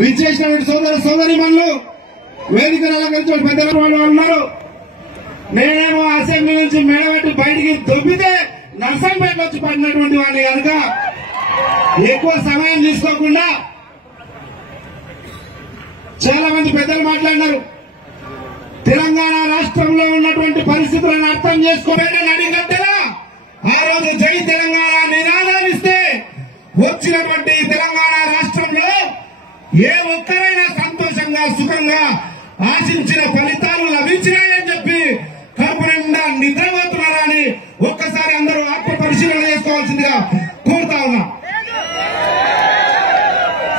విచ్చేసినటువంటి సోదర సోదరి మనులు వేదిక అలంకరించిన పెద్దల వాళ్ళు ఉన్నారు. నేనేమో అసెంబ్లీ నుంచి మేడబెట్టి బయటికి దొబ్బితే నర్సంపేట వచ్చి పడినటువంటి వాళ్ళు కనుక ఎక్కువ సమయం తీసుకోకుండా చాలా మంది పెద్దలు మాట్లాడినారు. తెలంగాణ రాష్ట్రంలో ఉన్నటువంటి పరిస్థితులను అర్థం చేసుకోవాలని అడిగినట్టుగా ఆ రోజు జై తెలంగాణ నినాదాలిస్తే వచ్చినటువంటి తెలంగాణ రాష్ట్రంలో ఏ ఒక్కరైనా సంతోషంగా సుఖంగా ఆశించిన ఫలితాలు లభించినాయని చెప్పి కడుపునిండా నిద్రపోతున్నారని ఒక్కసారి అందరూ ఆత్మ పరిశీలన చేసుకోవాల్సిందిగా కోరుతా ఉన్నా.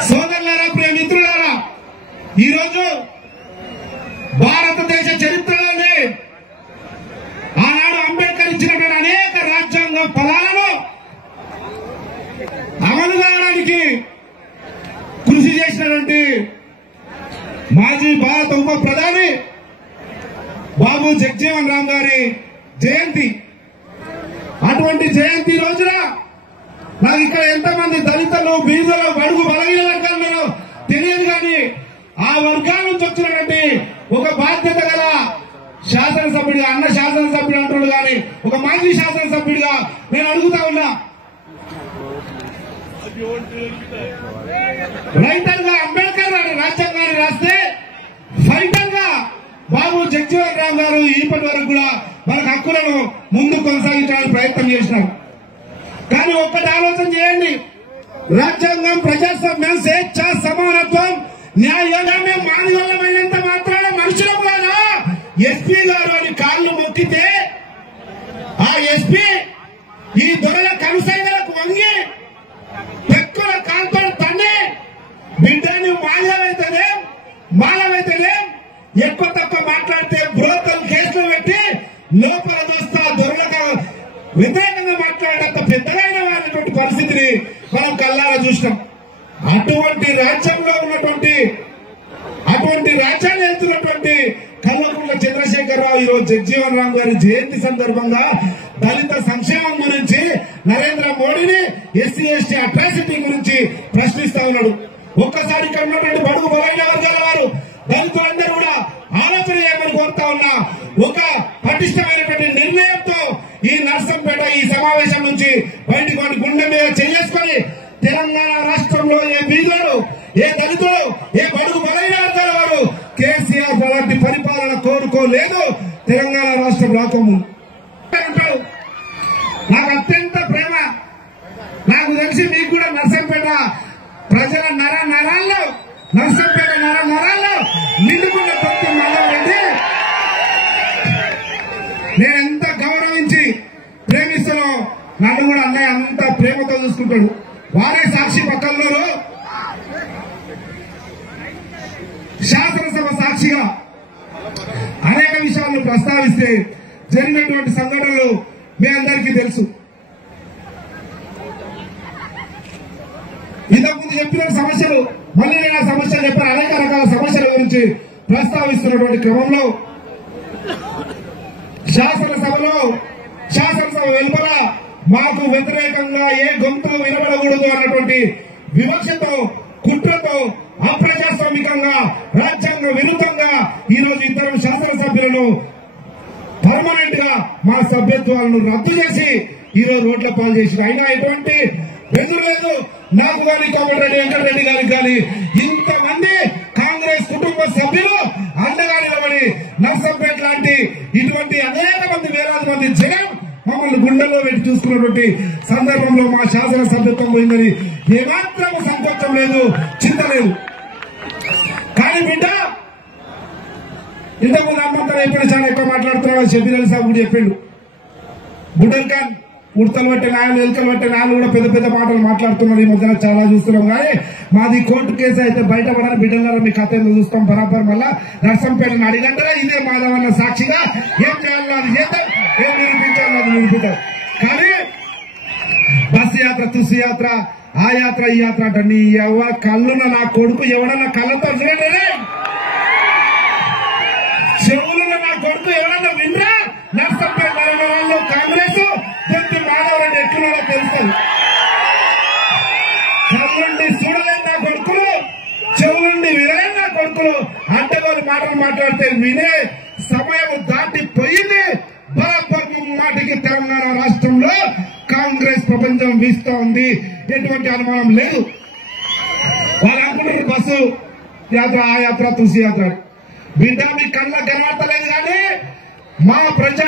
సోదరులారా ప్రియ మిత్రులారా ఈరోజు భారతదేశ చరిత్రలోనే ఆనాడు అంబేద్కర్ ఇచ్చినటువంటి అనేక రాజ్యాంగ పదాలను అమలు కావడానికి కృషి చేసినటువంటి మాజీ భారత ఉప ప్రధాని బాబు జగ్జీవన్ రామ్ గారి జయంతి. అటువంటి జయంతి రోజున నాకు ఇక్కడ ఎంతమంది దళితులు బీదలు బడుగు బలహీన వర్గాలు తెలియదు కానీ ఆ వర్గాల నుంచి వచ్చినటువంటి బాధ్యత గల శాసనసభ్యుడిగా అన్న శాసనసభ్యుడు అంటున్నాడు కానీ ఒక మాజీ శాసనసభ్యుడిగా నేను అడుగుతా ఉన్నా. రైటర్గా అంబేద్కర్ గారు రాజ్యాంగాన్ని రాస్తే ఫైటర్గా బాబు జగ్జీవన్ రామ్ గారు ఇప్పటి వరకు కూడా మనకు హక్కులను ముందు కొనసాగించడానికి ప్రయత్నం చేసినారు. కానీ ఒక్కటి ఆలోచన చేయండి. రాజ్యాంగం ప్రజాస్వామ్యం స్వేచ్ఛ సమానత్వం న్యాయమే ఈ దొరల కనుసైనలకు వంగి పెక్కుల కాంతో తన్ని బిడ్డని మాయమైతేనే మాలమైతేనే ఎక్కువ తక్కువ మాట్లాడితే బ్రోకల్ కేసులు పెట్టి లోపల చూస్తా దొరలకు వ్యతిరేకంగా మాట్లాడేంత పెద్దగైన అయినటువంటి పరిస్థితిని మనం కల్లారా చూసినాం. అటువంటి రాజ్యంలో ఉన్నటువంటి అటువంటి రాజ్యాన్ని వెళ్తున్నటువంటి కల్వకుంట్ల చంద్రశేఖరరావు ఈరోజు జగ్జీవన్ రామ్ గారి జయంతి సందర్భంగా దళిత సంక్షేమం గురించి నరేంద్ర మోడీని ఎస్సీ ఎస్టీ అట్రాసిటీ గురించి ప్రశ్నిస్తా ఉన్నాడు. ఒక్కసారి ఇక్కడ ఉన్నటువంటి బడుగు బలైన వర్గాల వారు దళితులందరూ కూడా ఆలోచన చేయమని కోరుతా ఉన్నా. ఒక పటిష్టమైనటువంటి నిర్ణయంతో ఈ నర్సంపేట ఈ సమావేశం నుంచి బయటకు గుండె మీద చేసుకొని తెలంగాణ రాష్ట్రంలో ఏ బీదడు ఏ దళితుడు ఏ బడుగు బలైన వర్గాల వారు కేసీఆర్ అలాంటి పరిపాలన కోరుకోలేదు తెలంగాణ రాష్ట్రం రాకముందు. నాకు అత్యంత నాకు తెలిసి మీకు కూడా నర్సంపేట ప్రజల నర నరాల్లో నర్సంపేట నర నరాల్లో నిండుకున్న భక్తి మనవండి నేను ఎంత గౌరవించి ప్రేమిస్తానో నన్ను కూడా అన్నయ్య అంత ప్రేమతో చూసుకుంటాడు వారే సాక్షి పక్కల్లో శాసనసభ సాక్షిగా అనేక విషయాలను ప్రస్తావిస్తే జరిగినటువంటి సంఘటనలు మీ అందరికీ తెలుసు. చెప్పిన సమస్యలు మళ్ళీ నేను సమస్యలు చెప్పిన అనేక రకాల సమస్యల గురించి ప్రస్తావిస్తున్నటువంటి క్రమంలో శాసనసభలో శాసనసభ వెలుపల మాకు వ్యతిరేకంగా ఏ గొంతు వినబడకూడదు అన్నటువంటి వివక్షతో కుట్రతో అప్రజాస్వామికంగా రాజ్యాంగ విరుద్ధంగా ఈ రోజు ఇద్దరు శాసనసభ్యులను పర్మనెంట్గా మా సభ్యత్వాలను రద్దు చేసి ఈ రోజు రోడ్ల పాలు చేసి అయినా ఎటువంటి నాకు కానీ కోమటిరెడ్డి వెంకటరెడ్డి గారికి కానీ ఇంతమంది కాంగ్రెస్ కుటుంబ సభ్యులు అండగా నిలబడి నర్సంపేట లాంటి ఇటువంటి అనేక మంది వేలాది మంది జగన్ మమ్మల్ని గుండెల్లో పెట్టి చూసుకున్నటువంటి సందర్భంలో మా శాసన సభ్యత్వం పోయిందని ఏమాత్రం సంతోషం లేదు చింత లేదు. కానీ బిడ్డ ఇంతకు హనుమంతరావు ఎప్పుడు చాలా ఎక్కువ మాట్లాడుతున్నాడు షబీర్ అలీ సాబ్ కూడా చెప్పాడు. బుడ్డల్ ఖాన్ ఉడతలు పట్టే నాయలు ఎలుకలు పట్టే నాయలు కూడా పెద్ద పెద్ద మాటలు మాట్లాడుతున్నారు ఈ మధ్యన చాలా చూస్తున్నాం కానీ మాది కోర్టు కేసు అయితే బయటపడాలి బిడ్డలారా మీ కథ ఎందుకు చూస్తాం బరాబర్ మళ్ళా నర్సంపేటను అడిగంటారా ఇదే మాధవన్న సాక్షిగా ఏం చేయాలో అది చేద్దాం ఏం నిరూపించాలో అది నిరూపిద్దాం కానీ బస్ యాత్ర తుసి యాత్ర ఆ యాత్ర ఈ యాత్ర అంటే నీ ఎవ కళ్ళున నా కొడుకు ఎవడన్నా కళ్ళతో చూడండి మాట్లాడితే వినే సమయం దాటిపోయింది బరాబర్ మాటికి తెలంగాణ రాష్ట్రంలో కాంగ్రెస్ ప్రపంచం వీస్తా ఉంది. ఎటువంటి అనుమానం లేదు. వాళ్ళు బస్సు యాత్ర ఆ యాత్ర తులసి యాత్ర. బిడ్డ మీ కళ్ళ కనబడతలేదు కానీ మా ప్రజా